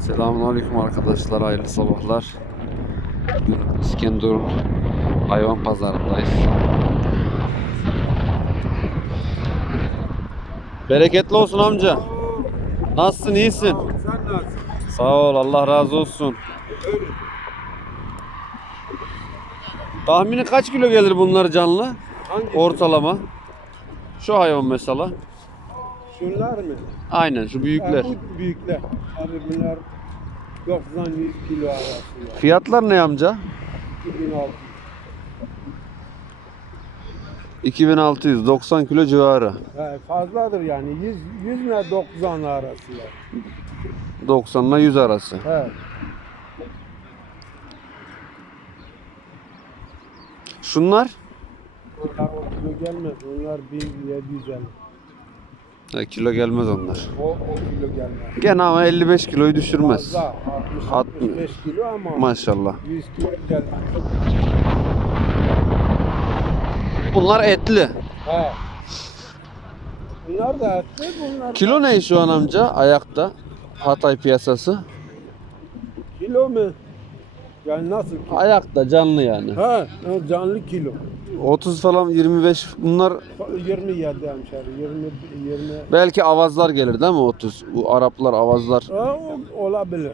Selamünaleyküm arkadaşlar, hayırlı sabahlar. Bugün İskenderun hayvan pazarındayız. Bereketli olsun amca. Nasılsın, iyisin? Sen nasılsın? Sağ ol, Allah razı olsun. Tahmini kaç kilo gelir bunlar canlı? Hangi? Ortalama. Şu hayvan mesela. Şunlar mı? Aynen şu büyükler. Ha, bu büyükler. Abi bunlar 90-100 kilo arası. ya. Fiyatlar ne amca? 2006. 2600 90 kilo civarı. Ha, fazladır yani. 100, 100 ile 90 arası. ya. 90 ile 100 arası. Evet. Şunlar Onlar o kilo gelmez. Onlar 1750. Ha, kilo gelmez onlar. O, o kilo gelmez. Gene ama 55 kiloyu düşürmez. Fazla. 60, Altmış. 65 kilo ama Maşallah. 100 kilo gelmez. Bunlar etli. He. Bunlar da etli. Bunlar Kilo ne şu an amca ayakta? Hatay piyasası. Kilo mu? Yani nasıl? Ayakta canlı yani. O canlı kilo. 30 falan 25 bunlar 27 hemşeri, 20, 20. belki avazlar gelir değil mi 30? Bu Araplar avazlar. Ha, o olabilir.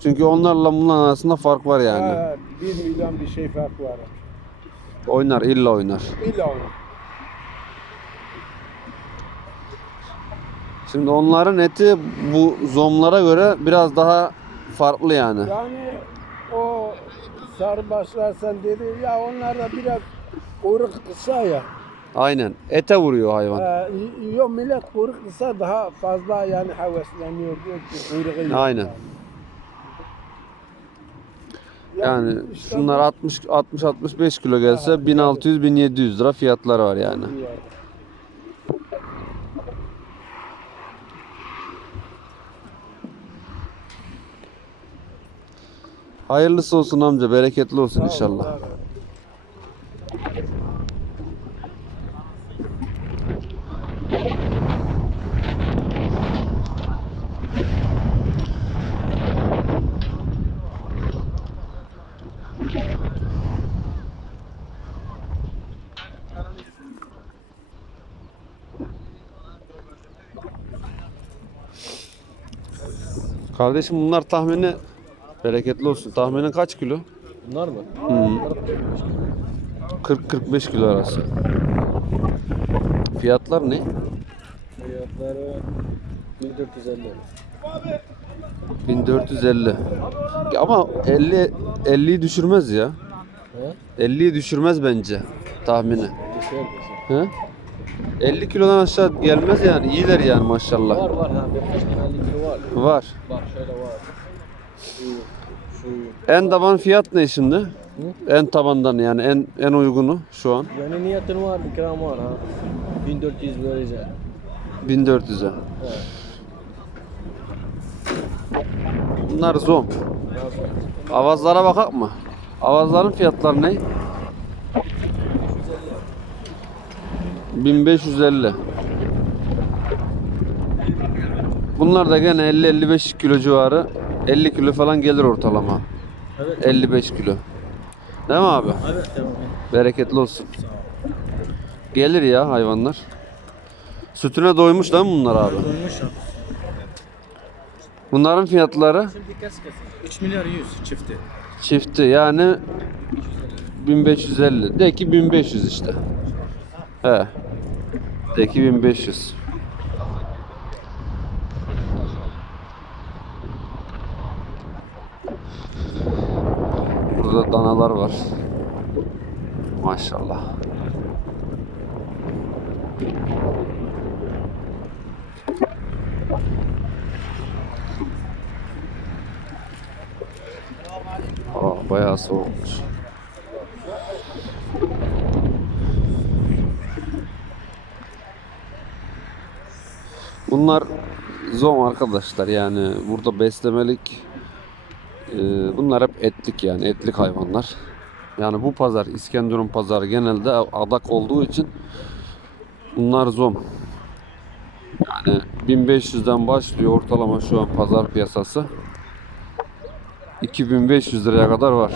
Çünkü onlarla bunların arasında fark var yani. Ha, 1 milyon bir şey fark var. Oynar illa oynar. İlla onu. Şimdi onların eti bu zomlara göre biraz daha farklı yani. Yani o sarı başlar sen dedi ya onlar da biraz kuyruk kısa ya. Aynen. Ete vuruyor hayvan. Ha, y- yok millet kuyruk kısa daha fazla yani hevesleniyor diyor ki kuyruğu yok. Aynen. Yani işte şunlar 60 60 65 kilo gelse 1600 1700 lira fiyatları var yani. bu- Hayırlısı olsun amca, bereketli olsun inşallah. Kardeşim bunlar tahmini bereketli olsun. Tahmini kaç kilo? Bunlar mı? 40-45 kilo arası. Fiyatlar ne? Fiyatları 1450. 1450. Ya Ama 50 50'yi düşürmez ya. He? 50'yi düşürmez bence tahmini. Düşer? He? 50 kilodan aşağı gelmez yani. İyiler yani maşallah. Var var ha 45 tane 50 kilo var. Var. Bak şöyle var. Şu, şu. En taban fiyat ne şimdi? En tabandan yani en en uygunu şu an Yani niyetin var ikram var ha. 1400 vereceğim. 1400'e. He. Bunlar zom. Avazlara bakak mı? Avazların fiyatları ne? 1550. Bunlar da gene 50-55 kilo civarı. 50 kilo falan gelir ortalama. Evet. 55 kilo. Değil mi abi? Evet tamam. Bereketli olsun. Gelir ya hayvanlar. Sütüne doymuş değil mi bunlar abi? Olmuş ha. Bunların fiyatları Şimdi kes kes. 3 milyar 100 çifti. çifti yani 1550. De ki 1500 işte. He. De ki 1500. Burada danalar var. Maşallah. Aa, bayağı soğukmuş. Bunlar zom arkadaşlar yani burada beslemelik e, bunlar hep etlik yani etlik hayvanlar. Yani bu pazar İskenderun pazarı genelde adak olduğu için bunlar zom. Yani 1500'den başlıyor ortalama şu an pazar piyasası. 2500 liraya kadar var.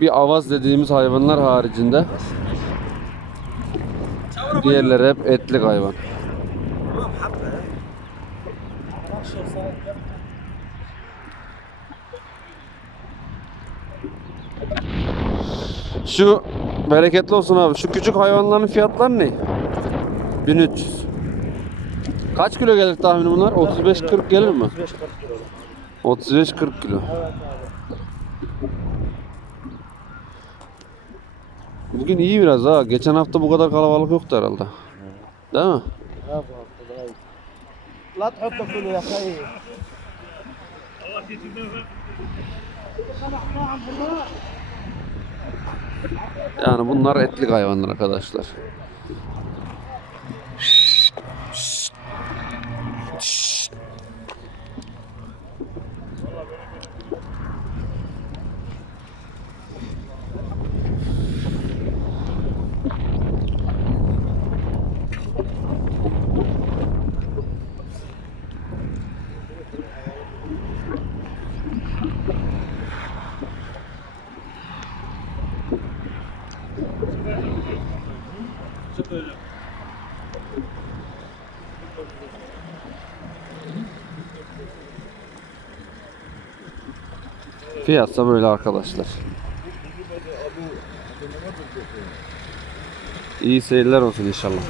Bir avaz dediğimiz hayvanlar haricinde diğerleri hep etlik hayvan. Şu bereketli olsun abi. Şu küçük hayvanların fiyatları ne? 1300. Kaç kilo gelir tahmini bunlar? 35-40 gelir mi? 35-40 kilo. Bugün iyi biraz ha. Geçen hafta bu kadar kalabalık yoktu herhalde. Değil mi? لا تحطه كله يا اخي Yani bunlar etlik hayvanlar arkadaşlar. Fiyatsa böyle arkadaşlar. İyi seyirler olsun inşallah.